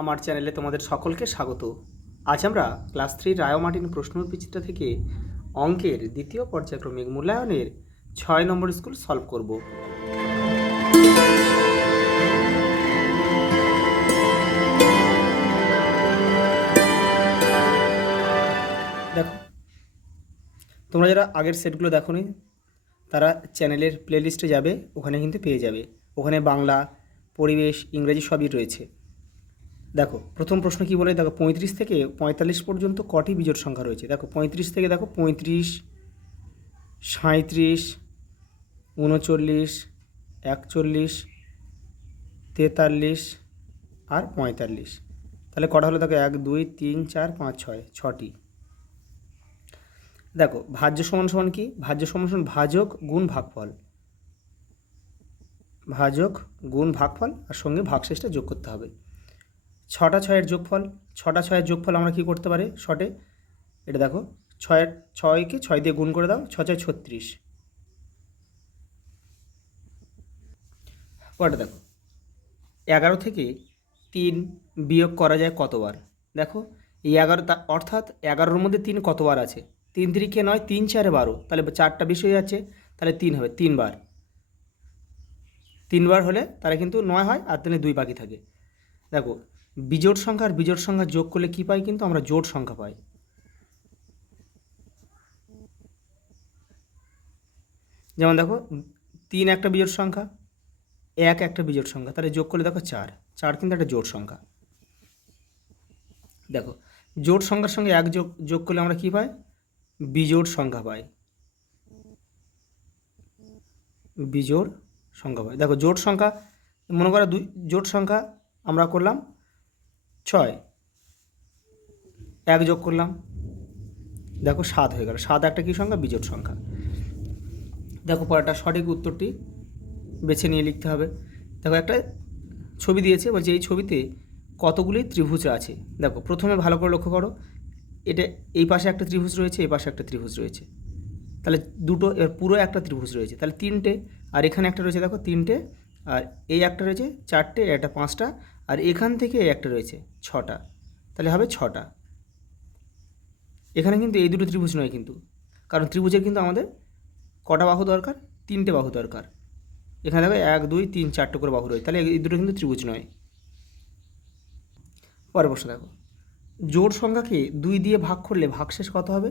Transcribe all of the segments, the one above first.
আমার চ্যানেলে তোমাদের সকলকে স্বাগত। আজ আমরা ক্লাস 3 রায়োমার্টিন প্রশ্নবিচিত্রা থেকে অঙ্কের দ্বিতীয় পর্যায়ক্রমিক মূল্যায়নের 6 নম্বর স্কুল সলভ করব। দেখো, তোমরা যারা আগের সেটগুলো দেখোনি তারা চ্যানেলের প্লেলিস্টে যাবে, ওখানে কিন্তু পেয়ে যাবে। ওখানে বাংলা, পরিবেশ, ইংরেজি সবই রয়েছে। দেখো, প্রথম প্রশ্ন কি বলে, দেখো 35 থেকে 45 পর্যন্ত কটি বিজোড় সংখ্যা রয়েছে। দেখো 35 থেকে দেখো 35, 37, 39, 41, 43 আর 45। তাহলে কটা হলো? দেখো 1 2 3 4 5 6, 6টি। দেখো ভাজ্য সমান সমান কি? ভাজ্য সমান সমান ভাজক গুণ ভাগফল, ভাজক গুণ ভাগফল আর সঙ্গে ভাগশেষটা যোগ করতে হবে। 6টা 6-এর যোগফল, 6টা 6-এর যোগফল আমরা কি করতে পারি শর্টে? এটা দেখো, 6কে 6 দিয়ে গুণ করে দাও, 6 6 36। পরটা দেখো, 11 থেকে 3 বিয়োগ করা যায় কতবার? দেখো এই 11, অর্থাৎ 11-এর মধ্যে 3 কতবার আছে? 3 3 9, 3 4 12, তাহলে 4টা বেশি হয়ে যাচ্ছে, তাহলে 3 হবে, 3বার। 3বার হলে তাহলে কিন্তু 9 হয়, আর তাহলে 2 বাকি থাকে। দেখো বিজোড় সংখ্যা আর বিজোড় সংখ্যা যোগ করলে কি পাই? কিন্তু আমরা জোড় সংখ্যা পাই। যেমন দেখো 3 একটা বিজোড় সংখ্যা, 1 একটা বিজোড় সংখ্যা, তাহলে যোগ করলে দেখো 4, 4 কিন্তু একটা জোড় সংখ্যা। দেখো জোড় সংখ্যার সঙ্গে 1 যোগ করলে আমরা কি পাই? বিজোড় সংখ্যা পাই, বিজোড় সংখ্যা পাই। দেখো জোড় সংখ্যা, মনে করো জোড় সংখ্যা আমরা করলাম 6, 1 যোগ করলাম, দেখো 7 হয়ে গেল। 7 একটা কী সংখ্যা? বিজোড় সংখ্যা। দেখো পরেরটা সঠিক উত্তরটি বেছে নিয়ে লিখতে হবে। দেখো একটা ছবি দিয়েছে, বলছে এই ছবিতে কতগুলি ত্রিভুজ আছে। দেখো প্রথমে ভালো করে লক্ষ্য করো, এটা এই পাশে একটা ত্রিভুজ রয়েছে, এই পাশে একটা ত্রিভুজ রয়েছে, তাহলে দুটো, এর পুরো একটা ত্রিভুজ রয়েছে, তাহলে 3টে, আর এখানে একটা রয়েছে দেখো 3টে, আর এই একটা রয়েছে 4টে, এটা 5টা, আর এখান থেকে এই একটা রয়েছে 6টা, তাহলে হবে 6টা। এখানে কিন্তু এই দুটো ত্রিভুজ নয় কিন্তু, কারণ ত্রিভুজের কিন্তু আমাদের কটা বাহু দরকার? 3টে বাহু দরকার। এখানে দেখো 1 2 3 4টে করে বাহু রয়েছে, তাহলে এই দুটো কিন্তু ত্রিভুজ নয়। পরের প্রশ্ন দেখো, জোড় সংখ্যাকে 2 দিয়ে ভাগ করলে ভাগশেষ কত হবে?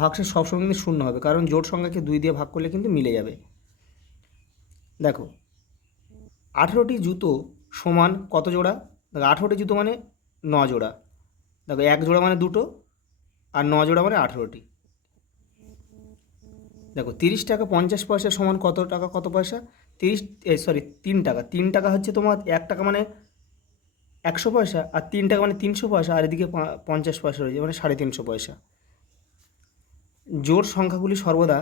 ভাগশেষ সবসময় কিন্তু 0 হবে, কারণ জোড় সংখ্যাকে 2 দিয়ে ভাগ করলে কিন্তু মিলে যাবে। দেখো 18টি জুতো সমান কত জোড়া? দেখো 18টি জুতো মানে 9 জোড়া। দেখো 1 জোড়া মানে 2টো, আর 9 জোড়া মানে 18টি। দেখো 30 টাকা 50 পয়সা সমান কত টাকা কত পয়সা? 3 টাকা। 3 টাকা হচ্ছে তোমার, 1 টাকা মানে 100 পয়সা, আর 3 টাকা মানে 300 পয়সা, আর এদিকে 50 পয়সা রয়েছে, মানে 350 পয়সা। জোড় সংখ্যাগুলি সর্বদা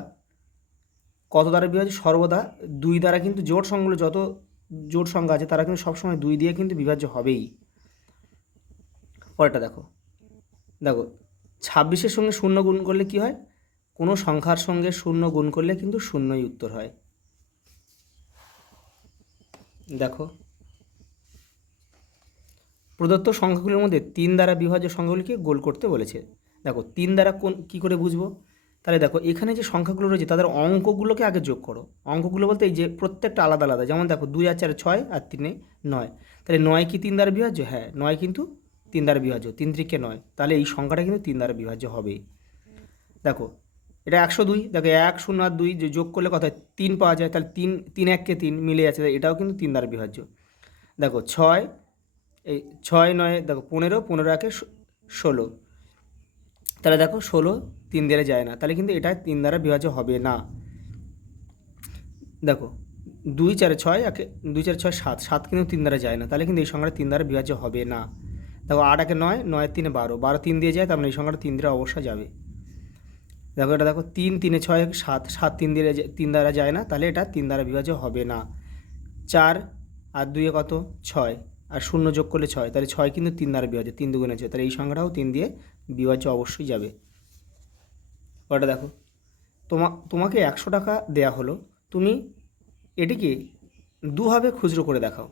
কত দ্বারা বিভাজ্য? সর্বদা 2 দ্বারা, কিন্তু জোড় সংখ্যাগুলো যত জোড় সংখ্যা আছে তারা কিন্তু সবসময় 2 দিয়ে কিন্তু বিভাজ্য হবেই। পরেরটা দেখো, দেখো 26-এর সঙ্গে 0 গুণ করলে কি হয়? কোনো সংখ্যার সঙ্গে 0 গুণ করলে কিন্তু 0ই উত্তর হয়। দেখো প্রদত্ত সংখ্যাগুলির মধ্যে 3 দ্বারা বিভাজ্য সংখ্যাগুলিকে গোল করতে বলেছে। দেখো 3 দ্বারা কী করে বুঝবো? তাহলে দেখো এখানে যে সংখ্যাগুলো রয়েছে তাদের অঙ্কগুলোকে আগে যোগ করো। অঙ্কগুলো বলতে এই যে প্রত্যেকটা আলাদা আলাদা, যেমন দেখো 2 আর 4 6, আর 3 9, তাহলে 9 কি 3 দ্বারা বিভাজ্য? হ্যাঁ, 9 কিন্তু 3 দ্বারা বিভাজ্য, 3 3 9, তাহলে এই সংখ্যাটা কিন্তু 3 দ্বারা বিভাজ্য হবেই। দেখো এটা 102, দেখো 1 0 আর 2 যে যোগ করলে কত হয়? 3 পাওয়া যায়, তাহলে 3 3 1 কে 3 মিলে যাচ্ছে, এটাও কিন্তু 3 দ্বারা বিভাজ্য। দেখো 6, এই 6 9, দেখো 15, 15 1 16, তাহলে দেখো 16 3 দ্বারা যায় না, তাহলে কিন্তু এটা 3 দ্বারা বিভাজ্য হবে না। দেখো 2 4 6, 2 4 6 7, 7 কিন্তু 3 দ্বারা যায় না, তাহলে কিন্তু এই সংখ্যাটা 3 দ্বারা বিভাজ্য হবে না। দেখো 8 1 9, 9 3 12, 12 3 দিয়ে যায়, তার মানে এই সংখ্যাটা 3 দ্বারা অবশ্যই যাবে। দেখো এটা দেখো 3 3 6 7, 7 3 দ্বারা যায় না, তাহলে এটা 3 দ্বারা বিভাজ্য হবে না। 4 আর 2 কত? 6, আর 0 যোগ করলে 6, তাহলে 6 কিন্তু 3 দ্বারা বিভাজ্য, 3 2 6, তাহলে এই সংখ্যাটাও 3 দিয়ে বিভাজ্য অবশ্যই যাবে। ওটা দেখো, তোমাকে 100 টাকা দেয়া হলো, তুমি এটিকে দুভাবে খুচরো করে দেখাও।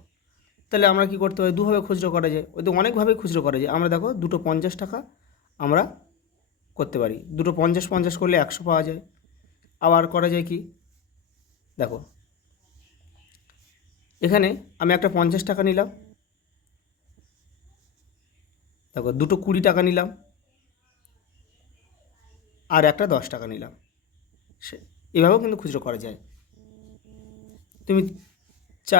তাহলে আমরা কি করতে হয়, দুভাবে খুচরো করা যায়, ওই তো অনেকভাবে খুচরো করা যায়। আমরা দেখো দুটো 50 টাকা আমরা করতে পারি, দুটো 50 50 করলে 100 পাওয়া যায়। আবার করা যায় কি, দেখো এখানে আমি একটা 50 টাকা নিলাম, দেখো দুটো 20 টাকা নিলাম, আর একটা 10 টাকা নিলাম। সে এভাবেও কিন্তু খুচরো করা যায়। তুমি চা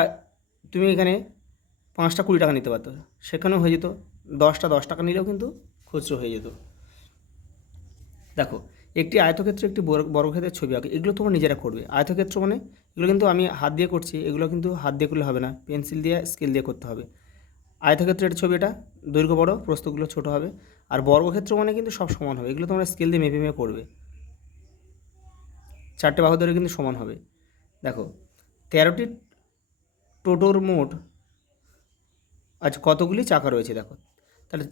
তুমি এখানে 5টা 20 টাকা নিতে পারতো, সেখানেও হয়ে যেত। 10টা 10 টাকা নিলেও কিন্তু খুচরো হয়ে যেত। দেখো একটি আয়তক্ষেত্র একটি বর্গক্ষেত্রের ছবি আঁকে, এগুলো তোমরা নিজেরা করবে। আয়তক্ষেত্র মানে এগুলো কিন্তু আমি হাত দিয়ে করছি, এগুলো কিন্তু হাত দিয়ে করলে হবে না, পেন্সিল দিয়ে স্কেল দিয়ে করতে হবে। আয়তক্ষেত্রের ছবি, এটা দৈর্ঘ্য বড়, প্রস্থগুলো ছোট হবে। আর বর্গক্ষেত্র মানে কিন্তু সব সমান হবে, এগুলো তোমরা স্কেল দিয়ে মেপে মেপে করবে। 4টে বাহু ধরে কিন্তু সমান হবে। দেখো 13টি টোটোর মোট আচ্ছা কতগুলি চাকা রয়েছে, দেখো তাহলে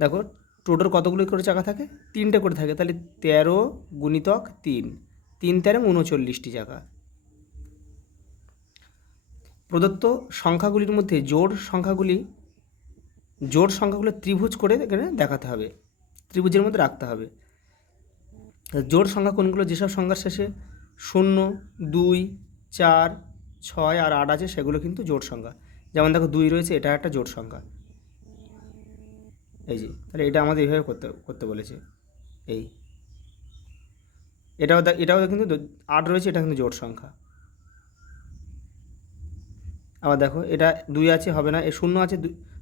দেখো টোটোর কতগুলি করে চাকা থাকে, 3টে করে থাকে, তাহলে 13 গুণিতক 3, 3 13 39টি চাকা। প্রদত্ত সংখ্যাগুলির মধ্যে জোড় সংখ্যাগুলো ত্রিভুজ করে এখানে দেখাতে হবে, ত্রিভুজের মধ্যে রাখতে হবে। জোড় সংখ্যা কোনগুলো, যেসব সংখ্যার শেষে 0 2 4 6 আর 8 আছে সেগুলো কিন্তু জোড় সংখ্যা। যেমন দেখো 2 রয়েছে, এটা একটা জোড় সংখ্যা, এই যে, তাহলে এটা আমাদের এইভাবে করতে বলেছে। এটাও কিন্তু 8 রয়েছে, এটা কিন্তু জোড় সংখ্যা। আবার দেখো এটা 2 আছে, হবে না, এই 0 আছে,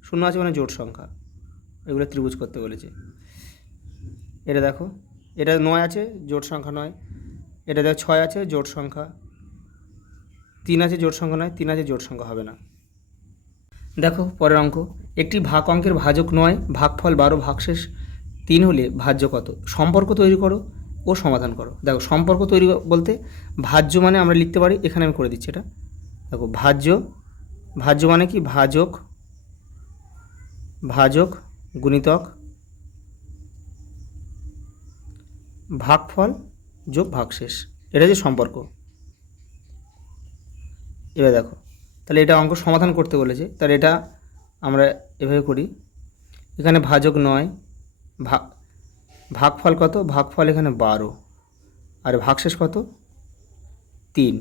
0 আছে মানে জোড় সংখ্যা, এগুলো ত্রিভুজ করতে বলেছে। এটা দেখো এটা 9 আছে, জোড় সংখ্যা নয়। এটা দেখো 6 আছে, জোড় সংখ্যা। 3 আছে, জোড় সংখ্যা নয়, 3 আছে, জোড় সংখ্যা হবে না। দেখো পরের অঙ্ক, একটি ভাগ অঙ্কের ভাজক 9, ভাগফল 12, ভাগশেষ 3 হলে ভাজ্য কত? সম্পর্ক তৈরি করো ও সমাধান করো। দেখো সম্পর্ক তৈরি বলতে ভাজ্য মানে আমরা লিখতে পারি, এখানে আমি করে দিচ্ছি এটা। দেখো ভাজ্য মানে কি, ভাজক গুণিতক ভাগফল যোগ ভাগশেষ, এটা যে সম্পর্ক। এবার দেখো তাহলে এটা অঙ্ক সমাধান করতে বলেছে, তাহলে এটা আমরা এভাবে করি। এখানে ভাজক 9, ভাগফল কত, ভাগফল এখানে 12, আর ভাগশেষ কত 3।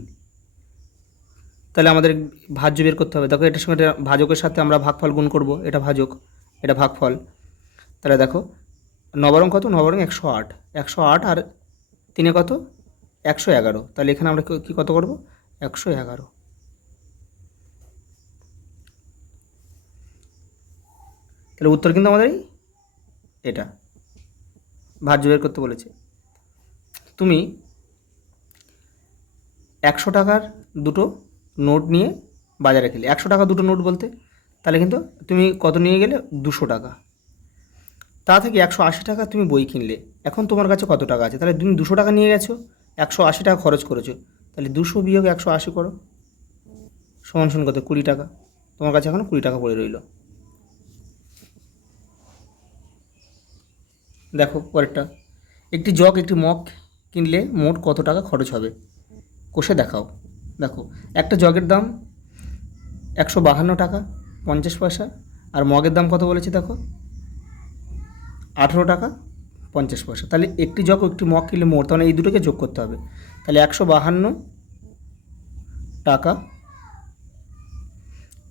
তাহলে আমাদের ভাজ্য বের করতে হবে। দেখো এটার সঙ্গে এটা ভাজকের সাথে আমরা ভাগফল গুণ করব, এটা ভাজক এটা ভাগফল। তাহলে দেখো 9 কত, 9 108, 108 আর 3 কত 111। তাহলে এখানে আমরা কি কত করব, 111। তাহলে উত্তর কিন্তু আমাদের এটা ভাজ্য বের করতে বলেছে। তুমি 100 টাকার দুটো নোট নিয়ে বাজারে খেলে, 100 টাকা দুটো নোট বলতে তাহলে কিন্তু তুমি কত নিয়ে গেলে, 200 টাকা। তা থেকে 180 টাকা তুমি বই কিনলে, এখন তোমার কাছে কত টাকা আছে? তাহলে তুমি 200 টাকা নিয়ে গেছো, 180 টাকা খরচ করেছো, তাহলে 200 বিয়োগ 180 করো, সমান কত 20 টাকা। তোমার কাছে এখন 20 টাকা পড়ে রইল। দেখো পরেরটা, একটি জগ একটি মগ কিনলে মোট কত টাকা খরচ হবে, কষে দেখাও। দেখো একটা জগের দাম 152 টাকা 50 পয়সা, আর মগের দাম কত বলেছে দেখো 18 টাকা 50 পয়সা। তাহলে একটি জগ একটি মগ কিনলে মোট, তাহলে এই দুটোকে যোগ করতে হবে। তাহলে 152 টাকা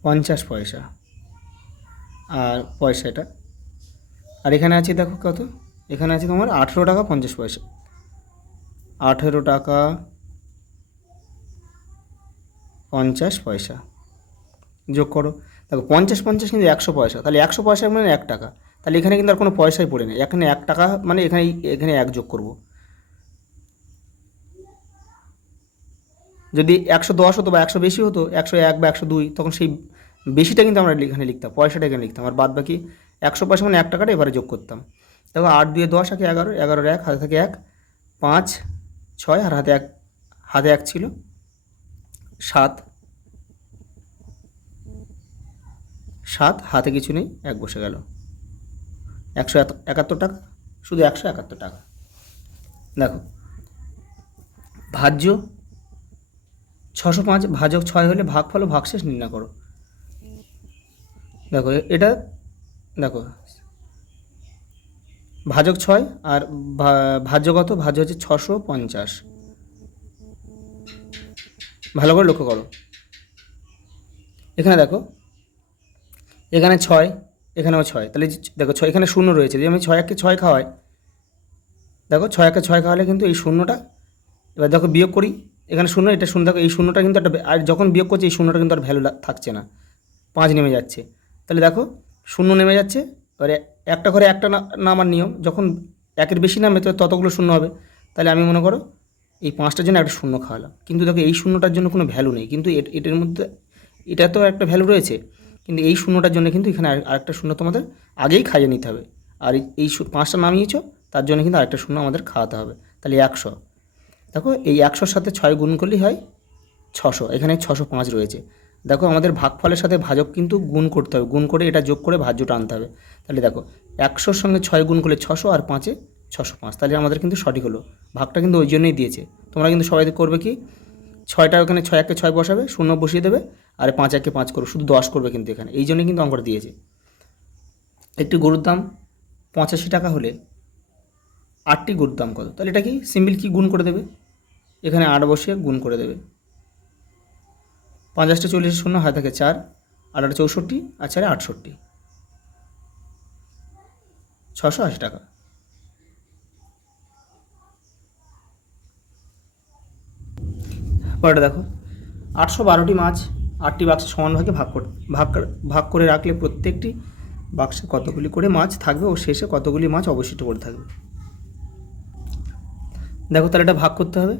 50 পয়সা আর পয়সা এটা, আর এখানে আছে দেখো কত, এখানে আছে তোমার 18 টাকা 50 পয়সা, 18 টাকা 50 পয়সা যোগ করো। দেখো 50 50 কিন্তু 100 পয়সা, তাহলে 100 পয়সা মানে 1 টাকা। তাহলে এখানে কিন্তু আর কোনো পয়সাই পড়ে নেই, এখানে 1 টাকা মানে এখানে 1 যোগ করব। যদি 110 হতো বা 100 বেশি হতো, 101 বা 102, তখন সেই বেশিটা কিন্তু আমরা এখানে লিখতাম, পয়সাটা এখানে লিখতাম, আর বাদ বাকি 100 পয়সা মানে 1 টাকাটা এবারে যোগ করতাম। দেখো 8 2 10 আর 11, 11 1 হাতে থাকে 1, 5 6 আর হাতে 1 ছিল 7, হাতে কিছু নেই, 1 বসে গেল, 171 টাকা, শুধু 171 টাকা। দেখো ভাজ্য 605, ভাজক 6 হলে ভাগফল ও ভাগশেষ নির্ণয় করো। দেখো এটা, দেখো ভাজক 6 আর ভাজ্য কত, ভাজ্য হচ্ছে 650। ভালো করে লক্ষ্য করো, এখানে দেখো, এখানে 6, এখানেও 6, তাহলে দেখো 6 এখানে শূন্য রয়েছে, যদি আমি 6 একে 6 খাওয়াই, দেখো 6 একে 6 খাওয়ালে কিন্তু এই শূন্যটা, এবার দেখো বিয়োগ করি, এখানে শূন্য, এটা শূন্য, দেখো এই শূন্যটা কিন্তু একটা, আর যখন বিয়োগ করছে এই শূন্যটা কিন্তু আর ভ্যালু থাকছে না, 5 নেমে যাচ্ছে। তাহলে দেখো শূন্য নেমে যাচ্ছে, এবারে একটা ঘরে একটা নামার নিয়ম, যখন একের বেশি নামে তো ততগুলো শূন্য হবে। তাহলে আমি মনে করো এই 5টার জন্য একটা শূন্য খাওয়ালাম, কিন্তু দেখো এই শূন্যটার জন্য কোনো ভ্যালু নেই, কিন্তু এটার মধ্যে এটা তো একটা ভ্যালু রয়েছে, কিন্তু এই শূন্যটার জন্য কিন্তু এখানে আরেকটা শূন্য তোমাদের আগেই খাইয়ে নিতে হবে। আর এই 5টা নামিয়েছো, তার জন্য কিন্তু আরেকটা শূন্য আমাদের খাওয়াতে হবে। তাহলে 100, দেখো এই 100-র সাথে 6 গুণ করলেই হয় 600, এখানে 605 রয়েছে। দেখো আমাদের ভাগফলের সাথে ভাজক কিন্তু গুণ করতে হবে, গুণ করে এটা যোগ করে ভাজ্যটা আনতে হবে। তাহলে দেখো 100-র সঙ্গে 6 গুণ করলে 600, আর 5-এ 605, তাহলে আমাদের কিন্তু সঠিক হলো। ভাগটা কিন্তু ওই জন্যই দিয়েছে। তোমরা কিন্তু সবাই করবে কি, 6টা ওখানে 6 একে 6 বসাবে, শূন্য বসিয়ে দেবে, আর 5 একে 5 করবে, শুধু 10 করবে কিন্তু এখানে, এই জন্যই কিন্তু অঙ্কটা দিয়েছে। একটি গরুর দাম 85 টাকা হলে 8টি গরুর দাম কত? তাহলে এটা কি সিম্পল, কি গুণ করে দেবে, এখানে 8 বসিয়ে গুণ করে দেবে। 50টা 40 শূন্য হয় থাকে 4, 8 64, আর 4 68, 680 টাকা। পরেটা দেখো, 812টি মাছ 8টি বাক্সে সমান ভাগে ভাগ করে রাখলে প্রত্যেকটি বাক্সে কতগুলি করে মাছ থাকবে ও শেষে কতগুলি মাছ অবশিষ্ট পড়ে থাকবে। দেখো তাহলে এটা ভাগ করতে হবে,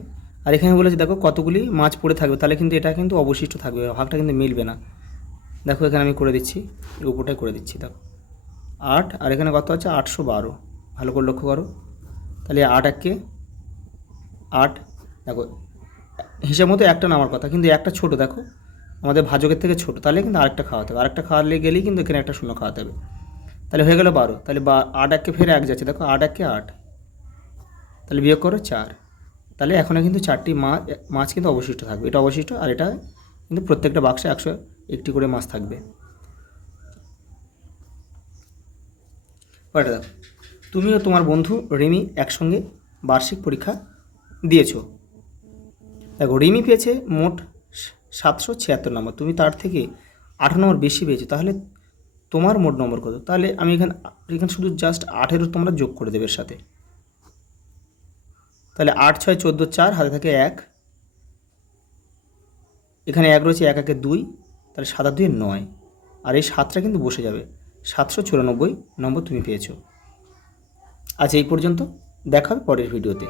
আর এখানে বলেছে দেখো কতগুলি মাছ পড়ে থাকবে, তাহলে কিন্তু এটা কিন্তু অবশিষ্ট থাকবে, ভাগটা কিন্তু মিলবে না। দেখো এখানে আমি করে দিচ্ছি, উপরটাই করে দিচ্ছি, দেখো 8, আর এখানে কত আছে 812, ভালো করে লক্ষ্য করো। তাহলে 8 একে 8, দেখো হিসাব মতো একটা নামার কথা, কিন্তু একটা ছোটো, দেখো আমাদের ভাজকের থেকে ছোটো, তাহলে কিন্তু আরেকটা খাওয়াতে হবে, আরেকটা খাওয়ালে গেলেই কিন্তু এখানে একটা শূন্য খাওয়াতে হবে। তাহলে হয়ে গেল 12, তাহলে 8 একে ফের 1 যাচ্ছে, দেখো 8 একে 8, তাহলে বিয়োগ করো 4, তাহলে এখনও কিন্তু 4টি মাছ কিন্তু অবশিষ্ট থাকবে, এটা অবশিষ্ট, আর এটা কিন্তু প্রত্যেকটা বাক্সে 101টি করে মাছ থাকবে। পরেটা দেখো, তুমি ও তোমার বন্ধু রিমি একসঙ্গে বার্ষিক পরীক্ষা দিয়েছো। দেখো রিমি পেয়েছে মোট 776 নম্বর, তুমি তার থেকে 8 নম্বর বেশি পেয়েছো, তাহলে তোমার মোট নম্বর কত? তাহলে আমি এখানে শুধু জাস্ট 8-এর তোমরা যোগ করে দেবে এর সাথে। তাহলে 8 6 14 4, হাতে থাকে 1, এখানে 1 রয়েছে, 1 একে 2, তাহলে 7 আর 2 9, আর এই 7টা কিন্তু বসে যাবে, 794 নম্বর তুমি পেয়েছো। আজ এই পর্যন্ত, দেখা হবে পরের ভিডিওতে।